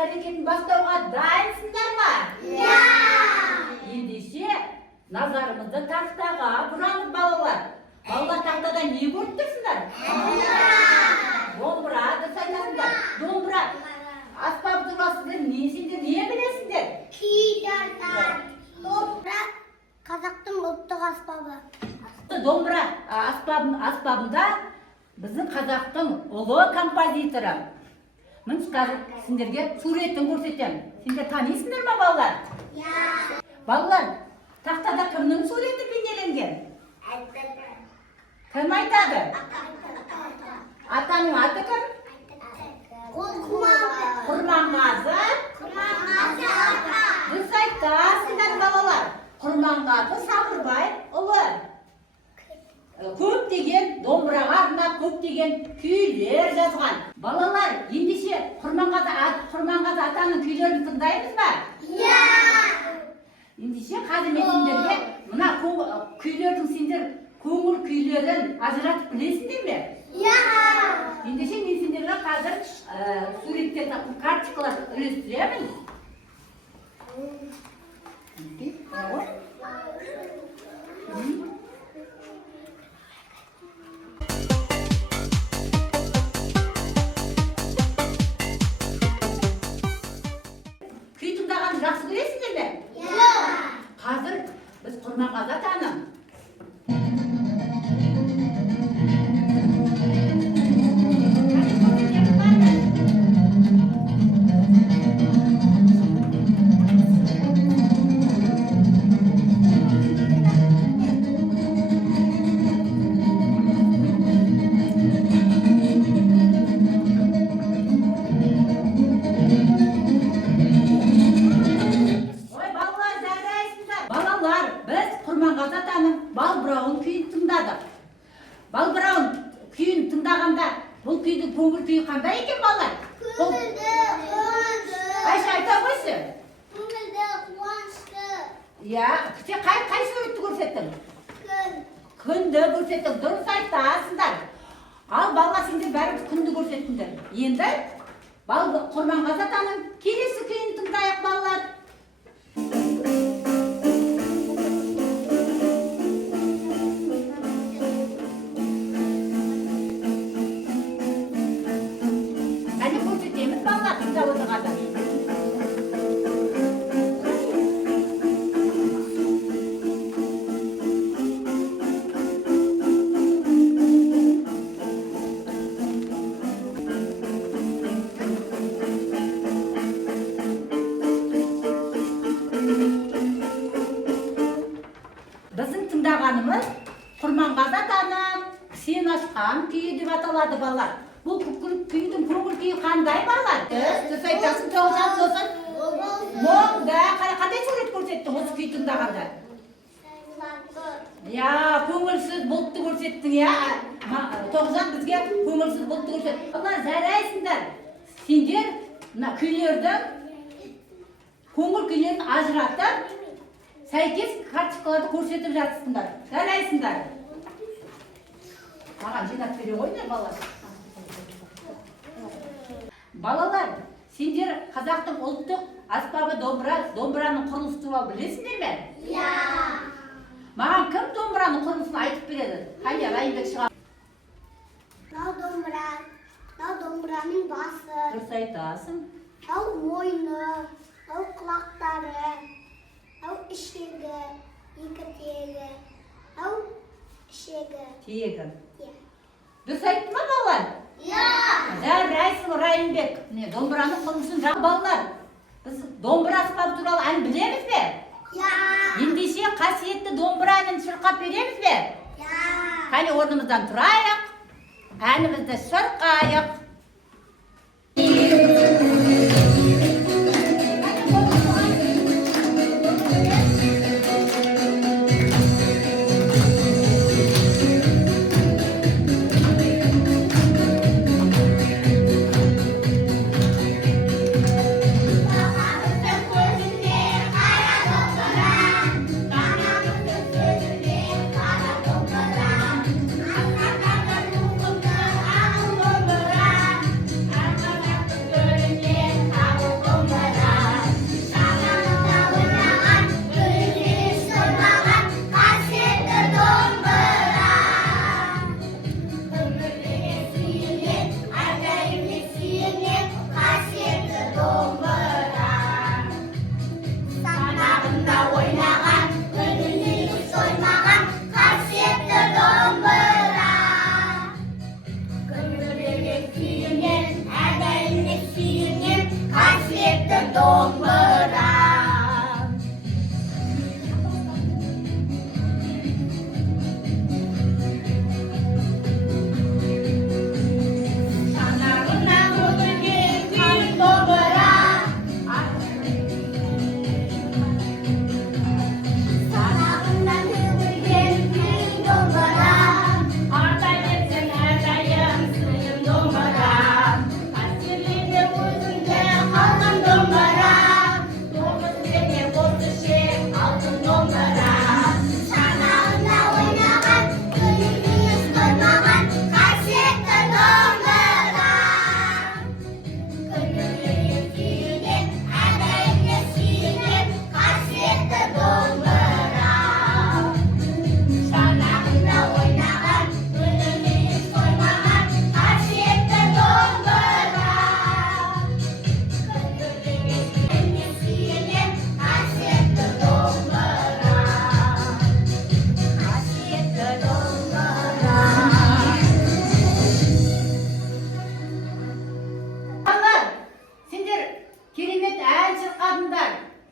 Әрекетін бастауға дайынсыңдар ма? Иә! Ендеше назарымызды тақтаға бұрамыз балалар. Балалар тақтада не көріп тұрсыңдар? Домбыра, дұрыс айтасыңдар. Домбыра. Аспап турасында сендер не білесіңдер? Күй тартады. Домбыра қазақтың ұлттық аспабы. Домбыра аспабында біздің қазақтың ұлы композиторы. Мен қазір сендерге суретін көрсетемін. Сендер танисыңдар ма балалар? Иә. Балалар, тақтада кімнің суреті бейнеленген? Кім айтады? Атаның аты кім? Құрманғазы. Дұрыс айтасыңдар балалар. Құрманғазы Сабырбай ұлы. Көптеген домбыраға арнап көптеген күйлер жазған. Балалар, ендеше Құрманғазы атаның күйлерін тыңдаймыз ба? Иә! Ендеше қазір мен сендерге мына күйлердің сендер көңіл күйлерін ажыратып білесіңдер ме? Иә! Ендеше мен сендерге қазір суреттер карточкалар үлестіремін. Күй тыңдағанды жақсы көресіңдер ме? Иә! Қазір біз Құрманғазы атаның Балбырауын күйін тыңдадық. Балбырауын күйін тыңдағанда бұл күйдің көңіл күйі қандай екен балалар? Көңілді, қуанышты. Айша айта қойшы. Көңілді, қуанышты. Иә, сен қай суретті көрсеттің? Күн. Күнді көрсеттің, дұрыс айтасыңдар. Ал балалар сендер бәрі күнді көрсеттіңдер. Енді Құрманғазы атаның келесі күйін тыңдайық балалар. Біздің тыңдағанымыз Құрманғазы атаның сен ашқан күйі деп аталады балалар. Бұл күйдің көңіл күйі қандай балалар? Дұрыс айтасың, тоғжан сосын. Мұңда қандай сурет көрсеттің осы күй тыңдағанда? Я, көңілсіз бұлтты көрсеттің, я. Тоғжан бізге көңілсіз бұлтты көрсеттің. Балалар, жарайсыңдар. Сендер күйлердің көңіл күйлерін ажыратып сәйкес карточкаларды көрсетіп жатсыңдар. Жарайсыңдар. Маған жинап бере қойыңдар балалар. Балалар, сендер қазақтың ұлттық аспабы домбыраның құрылысы туралы білесіңдер ме? Иә. Маған кім домбыраның құрылысын айтып береді? Қане, Райымбек шыға. Мынау домбыраның басы. Дұрыс айтасың. Мынау мойны, мынау құлақтары, мынау ішегі, екі тегі, мынау ішегі. Тегі. Иә. Дұрыс айтты ма балалар? Иә. Жарайсың, Райымбек. Міне, домбыраның құрылысын жағы балалар. Біз домбыра аспабы туралы ән білеміз бе? Иә. Ендеше қасиетті домбыра әнін шырқап береміз бе? Иә. Қане орнымыздан тұрайық, әнімізді шырқайық.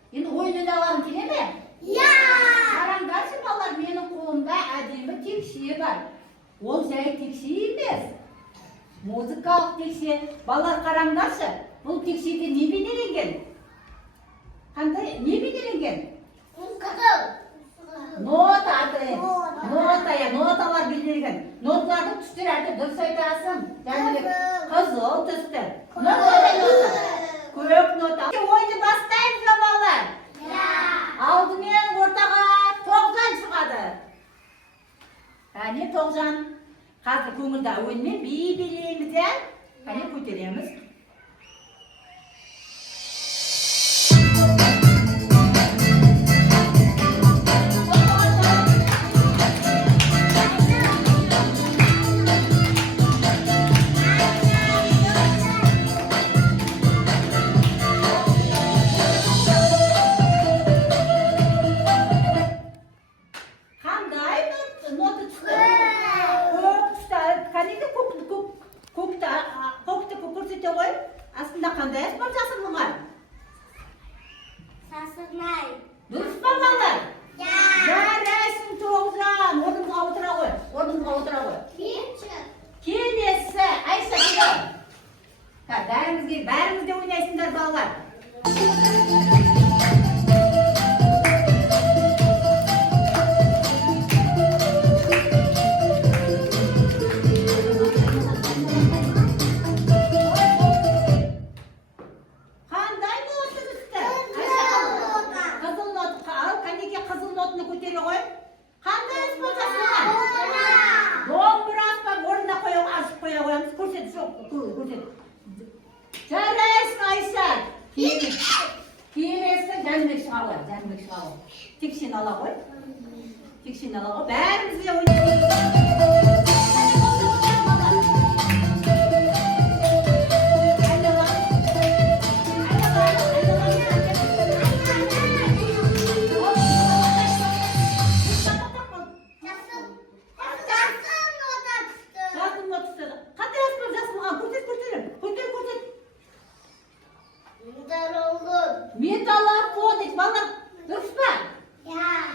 Енді ойын алғым келе ме? Иә. Қараңдаршы балалар, менің қолымда әдемі текше бар. Ол жай текше емес. Музыкалық текше. Балалар қараңдаршы, бұл текшеде не бейнеленген? Қандай? Не бейнеленген? Қызыл. Нота, ноталар бейнеленген. Ноталардың түстері әді дұрыс айтасың. Қызыл түсті. Көк нота. Ойынды бастаймыз ба балалар? Алдымен ортаға Тоғжан шығады. Әне Тоғжан. Қазір көңілді әуенмен би билейміз, ә? Әне көтереміз. Астында қандай аспап жасырылған? Сасырмай. Дұрыс па балалар? Жарайсың Тоғжан. Орныңызға отыра ғой. Келші. Келесі. Айша келді. Бәріңіз де ойнайсыңдар балалар. Жарайсың Айша. Киінесің, Жәнібек шыға ғой, Жәнібек шыға ғой. Тек сен ала ғой. Тек сен ала ғой. Бәрімізге металлофон, балалар, дұрыс па?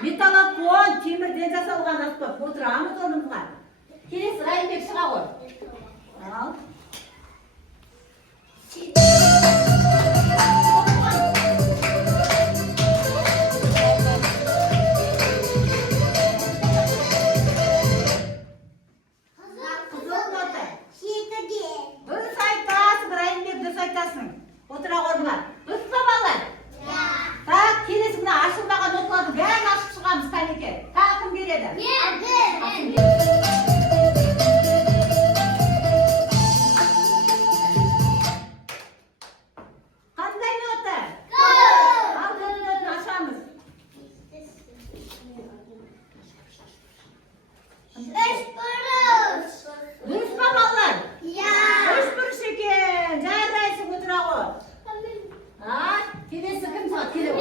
Металлофон, темірден жасалған аспап. Отырамыз орнымызға. Келесі Райымбек шыға ғой. Ал. Дұрыс айтасың, Райымбек, дұрыс айтасың. Отыра орныңа. Дұрыс па балалар? Так, келесі мына ашылмаған ноталарды бәрін ашып шығамыз, Танеке. Тағы кім береді? Қандай нота? Ал нотаны ашамыз. Дұрыс па балалар? Үш бұрыш екен. Жарайсың, отыра ғой. Келесі кім шығады? Келе ғой.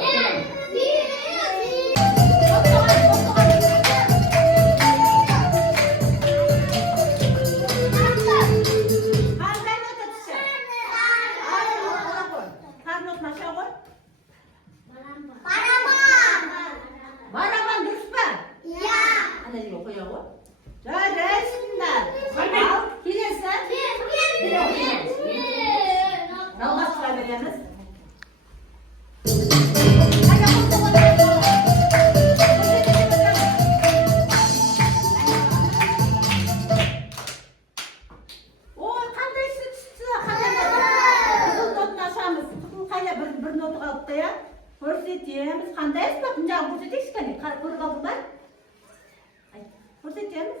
Қандай нота түсі? Қар нотаны аша ғой. Барабан дұрыс па? Ана жерге қоя ғой. Жарайсыңдар. Ал келесі. Жалғастыра береміз. Ой, қандай сүт түсті. Қызыл нотаны ашамыз. Қызыл қайда бір ноты қалыпты, я? Көрсетеміз. Қандай аспап? Мына жағын көрсетейікші кәне. Көріп алдың ба? Көрсетеміз.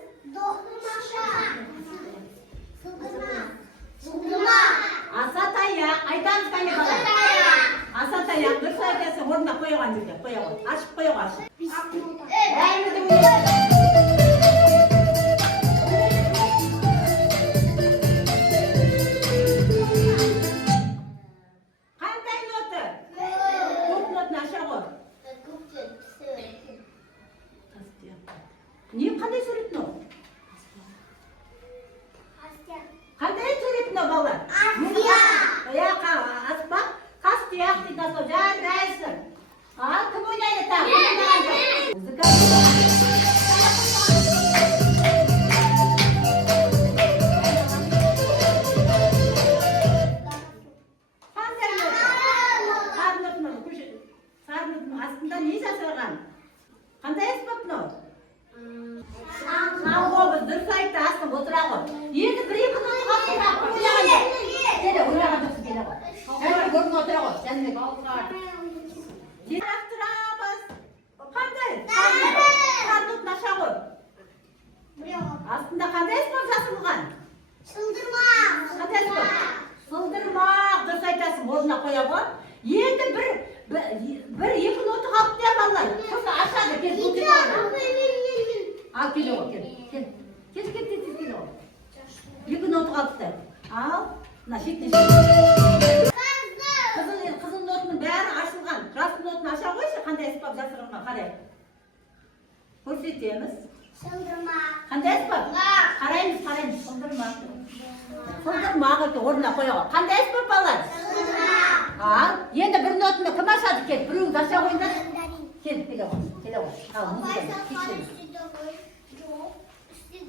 Асатаяқ. Айтамыз кәне қалай? Асатаяқ. Дұрыс айтасың. Орнына қоя қойған жерге. Қоя қой. Ашып қоя қой. Қандай ноты? Көк нотаны аша ғой. Не? Қандай сурет мынау? Қандай сурет мынау балалар? Аспап, қастияқ дейді аспап. Жарайсың. Ал кім ойнайды тағы? Қандай нота? Сары нотаның астында не жасалған? Қандай аспап мынау? Шаңқобыз, дұрыс айтасың, отыра ғой. Енді бір-екі ноты қастында ойлаған жоқ. Келе, ойлаған жоқсың, келе ғой. Жәнібек орнына отыра ғой, Жәнібек. Тұрамыз. Қандай? Қар нотаны аша ғой. Астында қандай аспап жасалған? Қандай аспап? Сылдырмақ, дұрыс айтасың, орнына қоя ғой. Енді бір-екі ноты қалыпты, я балалар. Сосын ашады, кел, бұл кел. Ал келе ғой, кел. Кел, келе ғой. Екі ноты қалыпты. Ал, мына шетіне қызыл нотының бәрі ашылған. Жасыл нотаны аша қойшы, қандай аспап жасалғанға қарай. Көрсетеміз. Қандай аспап? Қараймыз. Сылдырмақ орнына қоя ғой. Қандай аспап балалар? Ал, енді бір нотаны кім ашады? Кел, біреуіңді аша қойыңдар. Кел, келе ғой. Ал, музыканы кешеміз.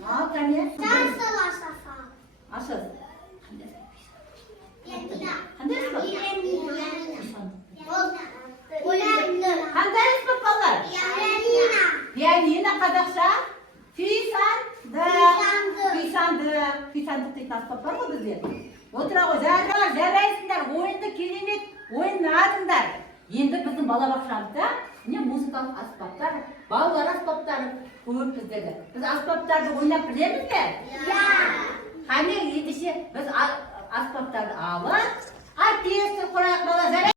Ал, кәне. Ашады. Қандай аспап? Қандай аспап балалар? Пианино қазақша? Күйсандық дейтін аспап бар ғой бізде. Отыра ғой, жарайсыңдар, ойынды керемет, ойнадыңдар. Енді біздің балабақшамызда міне музыкалық аспаптар, балалар аспаптары көп біздерде. Біз аспаптарды ойнап білеміз бе? Қане ендеше біз asbaplarni alib, orkestr quraq bolalar.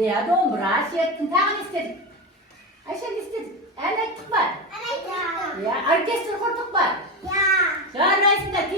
Ya dombra, şeklin tağını istedik. Ayşen istedik. El ettik var. Ana. Ya orkestra kurduk var. Ya. Şahar reisinde